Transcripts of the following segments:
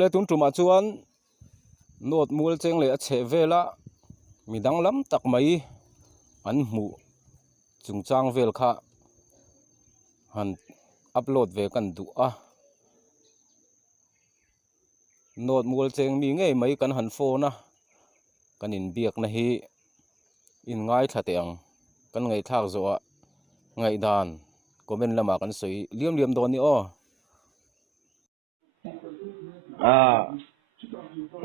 le tun tuma chuan not mul cheng le a che vela midang lam tak mai an hmu chungchang vel kha han upload ve kan du a not mul cheng mi ngei mai kan han phone a kan in biak na hi in ngai thateng kan ngai thak zo a ngai dan comment lama kan soi liam liam don ni o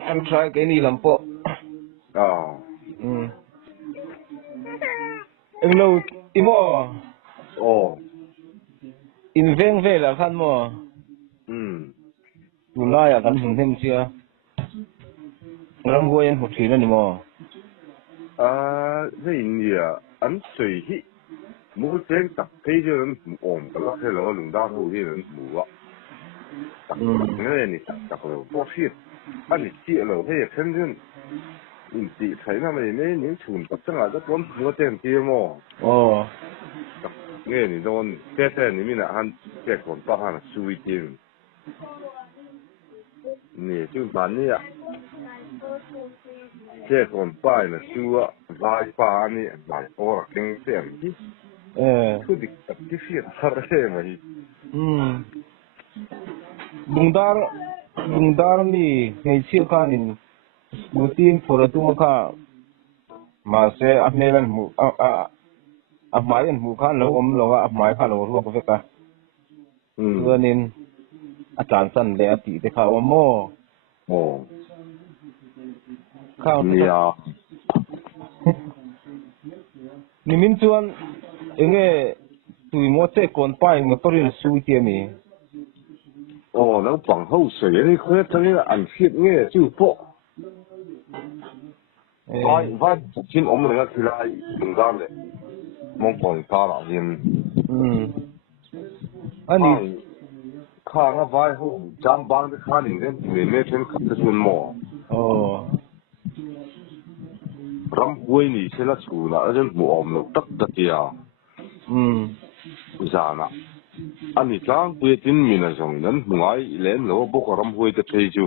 em try cái này làm bộ em lâu imo in veng về là khăn mò mình nói là kan hùng thêm chưa ram go en hụt khí nữa mò thế gì anh suy hi mỗi tiếng tập thế chứ anh ổn cái đó thế là lùng đa thôi thế là mù á tập cái này tập rồi có chuyện anh đi chia rồi thế là chân chân mình chỉ thấy là mấy những chuyện tập chân là rất muốn mua tiền kia mò nghe你都这这里面的han这款包含了水晶，你就把你啊，这款包呢水啊，来把你买过了跟这样子，出的这些他的什么bungdar ni ngay chiêu kanin mutin puratung ka mase ahmelan mu ahmayan mu khan lo lo ahmai kha lo ro ko ka tuanin atan san le ati te kha mo kha ni min chuan enge tui mo che kon pai motorin sui ti mi nó bằng hậu水那颗它那个按贴那就破vai chính ông mình cái là dùng đan đấy mong còn ta là liền anh khá nó vai hậu jam bang cái khá những cái người mẹ trên khắp cái xuân mò ram quay ni sẽ là chủ là ở trên bộ ông nó tất tất kia giờ nè anh đi trang quay tin mình là giống nên ngoài lên nó bốc ram quay cái thế chứ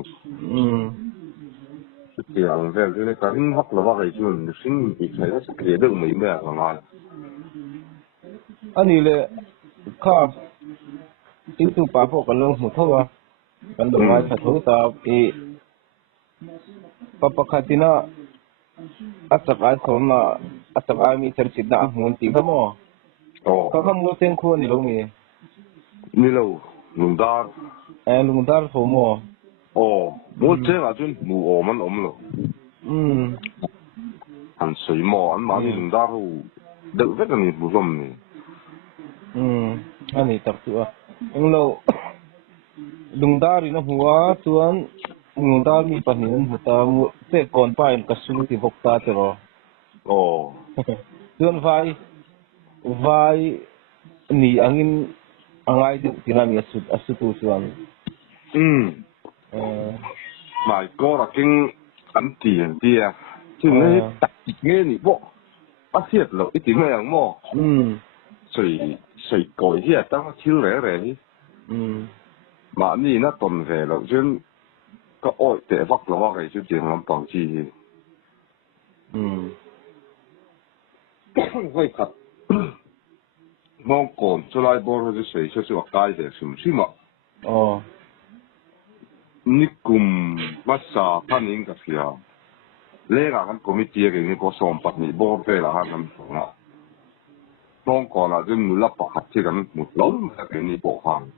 cái hàng về cái cái hấp là cái chứ mình sinh bị thấy nó sẽ được mấy mẹ còn ngon anh đi lệ khá tin tu bà phụ cần lông một thôi à cần đồng ai thật thú ta thì papa khatina atak ai thom na atak ai mi char sidna mun ti khamo ka kham go ten kho ni lo mi ni lo lungdar lungdar ho mo mo che la chun mu man lo han sui mo an ma ni lungdar ho de ve ka ni bu som ni ani tak tu a eng lo lungdar ina huwa chuan lungdar mi panin huta mu se kon pa in kasu ti bokta te ro chuan vai ni angin angai di tinami asutu chuan mai ko ra king an tiền tia chứ này tắc nghe ni bộ bắt thiệt lo ít tiếng này mo sợi sợi cội hi tao chill rẻ rẻ mà ni nó tuần về lo chứ có oi để vắt lo cái chứ tiền làm bằng chi会看mong còn出来波或者水就是我该的什么什么你cùng bắt sa thanh niên cái gì à lẽ ra cái committee cái này có xong bắt ni board về là hắn làm à mong còn là chúng lắp bát hạt cái một lớn cái này bộ hàng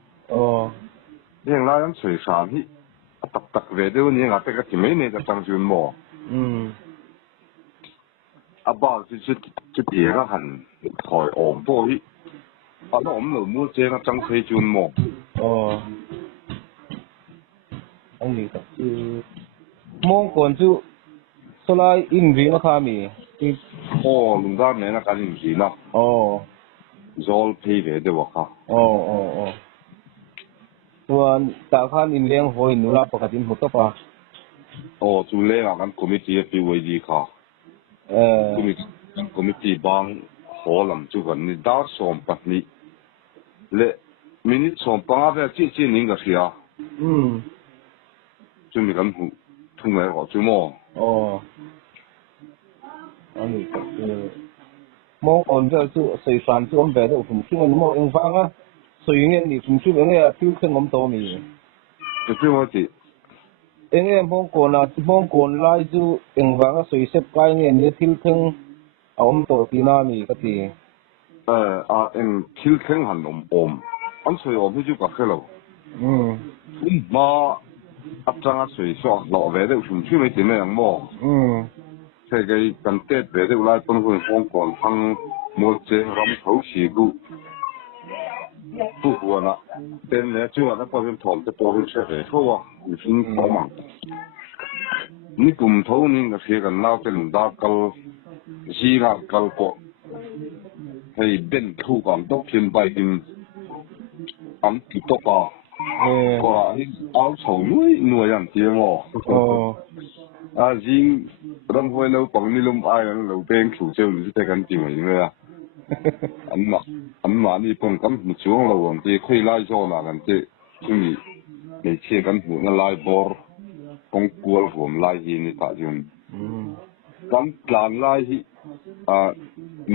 nhưng là những水sản thì tập tập về đâu nhưng mà cái mấy này cái tăng chuyên mò bao就别个很台昂波去，那我们老母这个张飞专么anh đi tập chứ mong còn chú số lại in gì nó kha mi lùng đa này là cái gì đó rồi pay về được không tuan ta khan in leng hoi nu la pakatin hoto pa chú leng à cái committee fi way đi kha committee bang khó làm chú gần ni đa som bắt ni lệ minute som bang về chỉ nín cái gì à 就你跟通来我就么，อันนี้ก็คือมองอ่อนจะคือใส่สารส่วนแบบที่ผมช่วยมันมองเองฟังอ่ะสวยเงี้ยนี่ผมช่วยเงี้ยที่ขึ้นผมโตมี就这么子，เองมองก่อนอ่ะมองก่อนไล่จู่เองฟังอ่ะสวยเสพไกลเนี่ยนี่ที่ขึ้นเอาผมโตที่นั่นมีก็ตีtil kring han om, så jag vill ju bara hello. มาอับจังอ่ะสวยสดหล่อเวเดชุ่มชื่อไม่ถึงอย่างมั่วใช่ไงกันเตะเวเดไล่ต้นหุ่นฟองก่อนทั้งมัวเจรำเขาฉีกุตู้หัวนะเต้นแล้วจู่อ่ะนั่นพอเป็นถอมจะพอเป็นเชฟเลยเพราะว่าอยู่ที่นี่เขามั่งนี่กลุ่มเท่านี้ก็เสียกันเล่าเป็นดากัลจีรากัลก็ให้เด่นคู่กันต้องเพียนไปกินอันติดต่อป่าก็เอาเฉาหน่วยอย่างเดียวจริงรำห้วยเราปังนี่ลมไอ้เราเป็นขู่เจ้าหรือจะกันจริงไหมเนี่ยอันมานี่เป็นกันหัวช่วงเราอันที่คุยไล่โซนกันที่ที่มีในเชื่อกันหัวไล่บอร์กงกัวผมไล่ยีนี่ตาจุนกันกลางไล่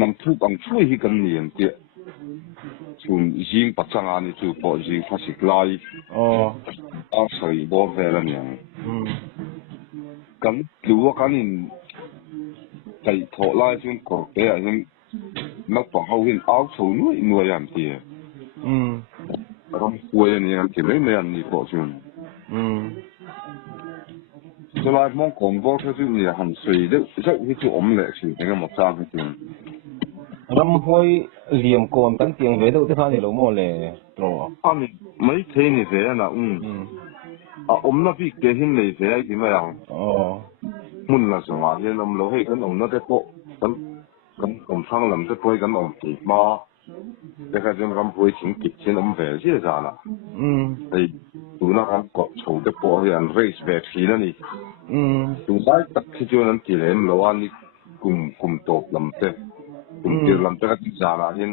มันทุกอันช่วยให้กันเนี่ยเจ้าส่วนยิงปัจจัยนี่คือพอยิงภาษิกไล่เอาใส่บอร์เวลเนี่ยกันหรือว่ากันนี่ใจถอดไล่จนกรอบเลยยังนักต่อเขาเห็นเอาสูงหน่วยอย่างเดียวรำคุยนี่กันที่ไม่อันนี้พอจนจะไล่มองก่อนบอกเขาจะเนี่ยหันสวยได้จะให้จุอมเล็กสิถึงกับหมดจานให้จริงรำห้วยเหลี่ยมโกนตั้งเตียงเวทที่ท่านนี่เราโม่เลยหรออันนี้ไม่เท่นี่เสียนะอมน่ะพี่เกหินเลยเสียกี่ไม่ยังมุ่นละสมาธิลมเราให้กันอมน่ะได้โปกันอมทั้งลำได้ป่วยกันอมตีมาแต่ก็จะกันป่วยถึงกิจเช่นอมเวรเสียจานะไอ้ดูนะกันกดโฉได้ป่วยอันเรสแบบทีนั่นนี่ดูได้ตัดที่จวนนั้นกี่เล่มแล้วอันนี้กุมตบลำเต้กุมเกี่ยวลำเต้ก็ติดจานะเห็น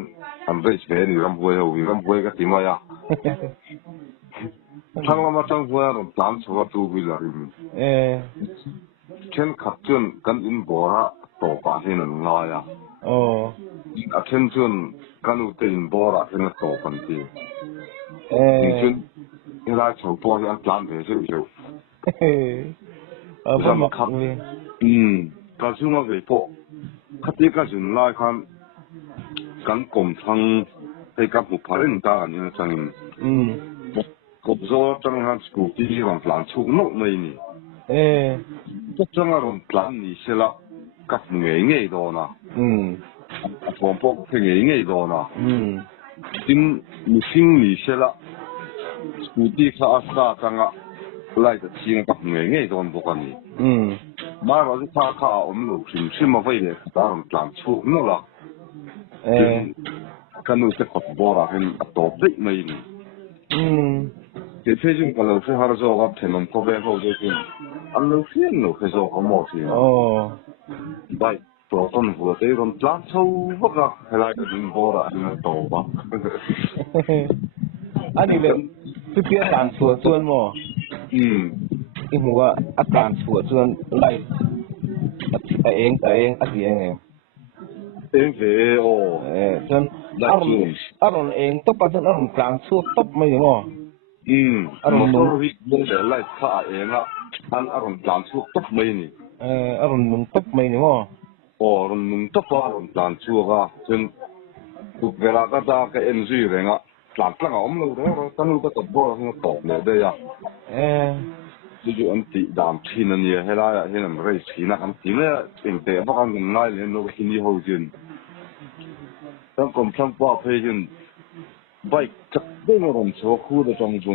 อันเรสแบบนี่รำป่วยเอาวิ่งรำป่วยก็ติมายาทั้งลำมาทั้งหัวเราตามสวัสดิ์วิลาริมเช่นขัดจนกันอินบัวระต่อไปเห็นง่ายอ่ะเช่นจนกันอุตอินบัวระเห็นต่อกันทีจนเวลาชาวบ้านอันหลังเดียวเชียวจำขัดก็ซึ่งว่าเกี่ยวขัดที่ก็จึงไล่กันกลมทั้งให้กับผู้พันตาเนี่ยจังก็จะจังหันสกุลที่หลังหลังชุกนกไม่นี่ก็จังหันหลังนี่เสละกับเงี้ยเงี้ยโดนะผมพกเงี้ยเงี้ยโดนะจึงมีสิ่งนี่เสละสกุลที่ข้าอาศัยจังอ่ะไล่จะทิ้งกับเงี้ยเงี้ยโดนพวกนี้มาเราจะข้าอมลูกชิมมาไว้เลยตามหลังชุกนกละกันนู้นจะกดบัวเห็นตัวเด็กไม่นี่เดี๋ยวที่จริงก็เราคือหาเราจะเห็นมันก็เป็นเขาจริงอันเราเชื่อเราคือเขาหมดเลยไปตัวต้นหัวใจมันล้านเท่าพวกเราให้เราจะดึงบัวอันนั้นโตบ้างอันนี้เลยคือเพี้ยนการสวดส่วนมั้งที่หัวอาการสวดส่วนไล่แต่เองอันนี้เองเอโอจนอารมณ์เองต้องปัจจุบันอารมณ์กลางชั่วตบไม่ยังอ๋อารมณ์นู้นวิกลงเดี๋ยวไล่ข้าเองละอารมณ์กลางชั่วตบไม่นี่อารมณ์นุ่งตบไม่ยังอ๋อารมณ์นุ่งตบอารมณ์กลางชั่วก็จนทุกเวลาก็จะก็เอ็นซีเรื่องอ่ะกลางกลางอมเราเนี่ยเราตั้งแต่ตบเราเนี่ยตบเนี่ยได้ยังจู่ๆอันติดามที่นั่นเนี่ยให้ได้ให้นั่นเรื่องที่นั่นอันที่เนี่ยเป็นแต่พวกกันง่ายเลยเราที่นี่เขาจนตั้งกลมตั้งป้าเพย์จนไปจับได้มาลงโชว์คู่的中中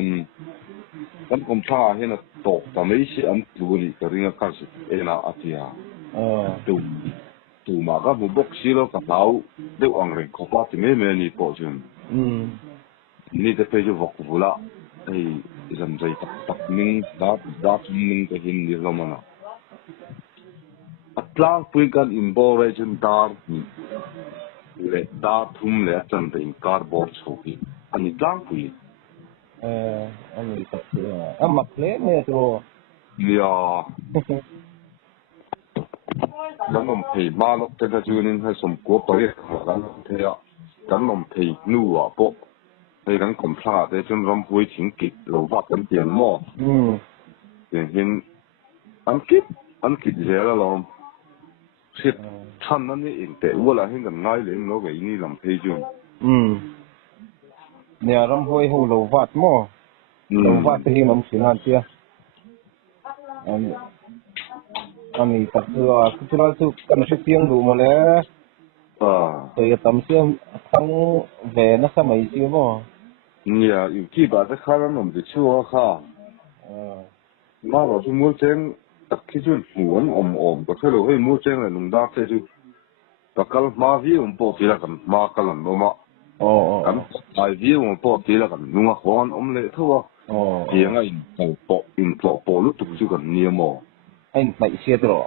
ตั้งกลมตั้งให้นั่นตกแต่ไม่ใช่อันตัวนี้ก็เรื่องการสิเอ็นอาทิตย์ตัวมาก็บุบกสิแล้วก็เราเดี๋ยวอังเริงเขาป้าที่ไม่นี่พอจนนี่จะไปจะบอกกูละไอ้จำใจตักนิ่งดับนิ่งก็เห็นดีแล้วมันอัตราพูดกันอินโบเรจนดาร์เล็ดดาร์ทุ่มเล็ดจันเป็นการบอร์ดโชกีอันนี้ตั้งคุยอันนี้ตัดเสือมักเล่เนี่ยตัว呀，咱们皮马路这个就能系什国不列咱睇啊，咱们皮怒啊不，系咱咁差的，就咱会请给老发咁点么？电现安吉嘢啦咯，切趁นั้นนี่เองแต่ว่าละให้กันง่ายเลยเราไปนี่ลำเพยจุน เนี่ยรำห้วยหูโลวัดมั้งโลวัดที่น้ำสินานเชียอันนี้ตัดตัวคือเราสุกันเสียงดูมาแล้วตัวจะทำเสียงทั้งเวนัสมัยเชียวมั้งเนี่ยอยู่ที่บ้านจะข้าแล้วหนุ่มจะชั่วข้ามาเราทุ่มมือเจงตักขี้จุนหัวอมก็เท่าเราให้มือเจงเลยนุ่มดาเท่าจุตะกัลมาวิวปกติละกันมากัลนมากันไอวิวปกติละกันนุ่งขวานเลยเท่าว่าเพียงไอ้อินปอลุตุจุกันเนี่ยมั้งไอ้ไม่เชียตรอ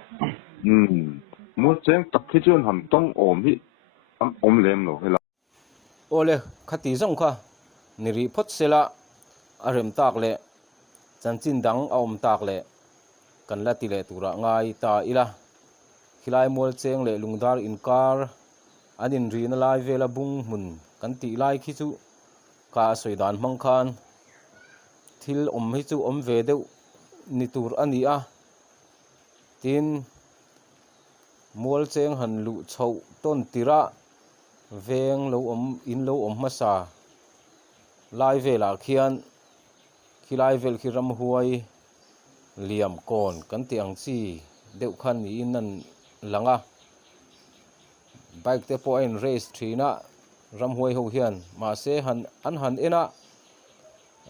มือเจงตักขี้จุนหันต้องฮิเล่มเนาะเฮล่ะโอเลคติส่งค่ะนิริพดเสละอารมตากเละจันจินดังอมตากเละกันละติเลตุระง่ายตาอีละขีลายมัวเจงเละลุงดาร์อินการอันดินรีนลายเวลาบุงมุนกันตีลายขี้จุกาสวยดานมังคานทิลหิจุเวเดวนิตูรอันนี้อ่ะตินมัวเจงหันลุเฉาต้นติระเวงโลอินโลมาซาลายเวลาเขียนขีลายเวลขีรำหวยเหลี่ยมก่อนกันเตียงซีเด็กขันนี้นั่นหลังอ่ะไบค์เตปอยน์เรสทรีน่ะรำหวยหูเฮียนมาเสหันเอ็นะ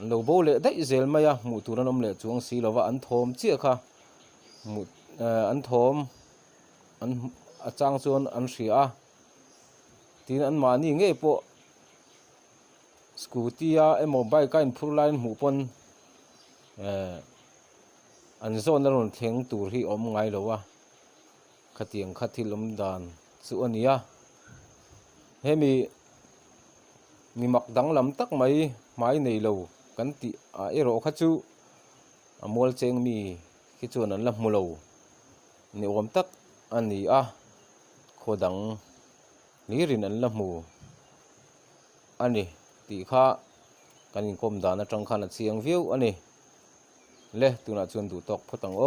โลโบเล่ได้เซลมาอ่ะมุตุรนอมเล่จวงสีลว่าอันทอมเจี๊ยค่ะมุอันทอมอันอาจารย์ส่วนอันเสียทีนั้นมานี่ไงพวกสกูตี้อ่ะโมบายกันพูดไลน์หมู่ปนอันโซนนั้นเทงตูที่อมไงหรอวะขัดเตียงขัดที่ลมดานส่วนนี้เฮ้มีมักดังลำตักไหมไม้ในโลกันติเอโรขัดจูมัวเจงมีคิดชวนนั้นลำมัวโลนี่อมตักอันนี้โคดังนี่รินอันละหมูอันนี้ตีข้ากันยิงคมดานะจังขันเสียงวิวอันนี้เละตัวน่ะชวนดูตกพตังโอ